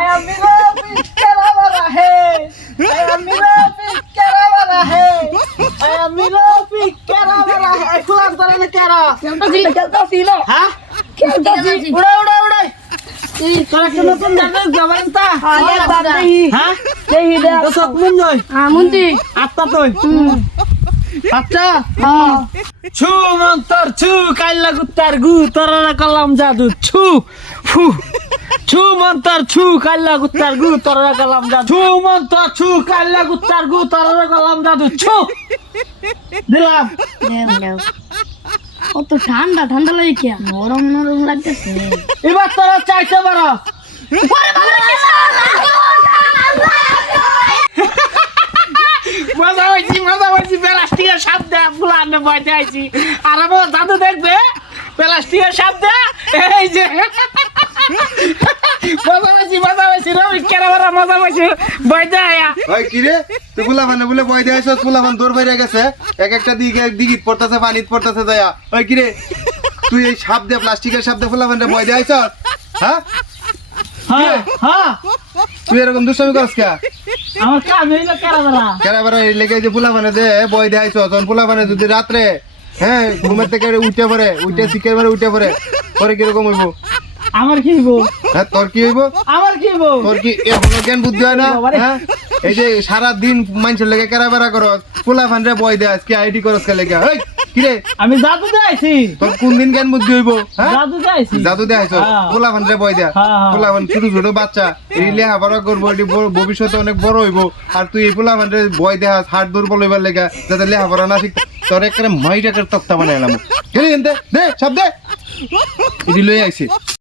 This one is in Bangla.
आया मेरा पिक्चर वाला है आया मेरा पिक्चर वाला है आया मेरा पिक्चर वाला है खुलास करे ना तेरा খেলতা ছিল हां খেলতা ছিল उड़ा उड़ा उड़ा তোরা কি নতুন জানিস জবানটা আগে বাদই হ্যাঁ এই দে তো সব মন জয় আমুন্তি আত্মা তুই আচ্ছা হ্যাঁ ছু মন্তর ছু কাইলা গুত্তার গু তররা কলম জাদু ছু ফু ছু মন্তর ছু কাইলা গুত্তার গু তররা কলম জাদু ছু মন্তর ছু কাইলা গুত্তার গু তররা কলম জাদু ছু দিলাম দেও কত ঠান্ডা ঠান্ডা লাগে কি নরম নরম লাগতেছে এবার তোরা চাইতে পারো মজা হয়েছি প্লাস্টিকের সাপ দেয়া ফুলানে বইতে আইছি আর আমার দাদু দেখবে প্লাস্টিকের সাপ দেয়া এই যে মজা হয়েছি রবি কেরাবারা মজা হয়েছি বইতে আয়া ওই কি রে তুই ফুলাফানে বলে বই দিয়ে আসছ ফুলাফান দৌড় বাইরে গেছে এক একটা দিকে দিগিত পড়তেছে পানিত পড়তেছে দয়া ওই কি রে তুই এই সাপ দিয়ে প্লাস্টিকের সাপ দিয়ে ফুলাফানে বই দিয়ে আসছ হ্যাঁ হ্যাঁ হ্যাঁ তুই এরকম দুষ্টামি করছ কে আমার কাজ হইলো কেরাবারা কেরাবার এই লেগে যে ফুলাফানে দে বই দিয়ে আসছ তখন ফুলাফানে যদি রাত্রে হ্যাঁ ঘুমের থেকে উঠে পড়ে শিখের মারে উঠে পড়ে পরে কিরকম হইব আমার কি হইব হ্যাঁ তোর কি হইব আমার কি হইব তোর কি এখনো জ্ঞান বুদ্ধি হয় না হ্যাঁ এই যে সারা দিন মানুষের লেগে কেরাবেরা করস ফুলাফান রে বই দেয় আজকে আইডি করস কে লেগে এই কি রে আমি জাদু দেখাইছি তোর কোন দিন জ্ঞান বুদ্ধি হইব হ্যাঁ জাদু দেখাইছি জাদু দেখাইছ হ্যাঁ। ফুলাফান রে বই দেয়া হ্যাঁ, হ্যাঁ। ফুলাফান ছোট ছোট বাচ্চা এই লেখাপড়া করবো এটি ভবিষ্যতে অনেক বড় হইব আর তুই এই ফুলাফান রে বই দেয়া হাট দুর্বল হইবার লেগে যাতে লেখাপড়া না শিখ তোর একটা মাইটাকের তক্তা বানাইলাম দে সব দে এটি লই আইছি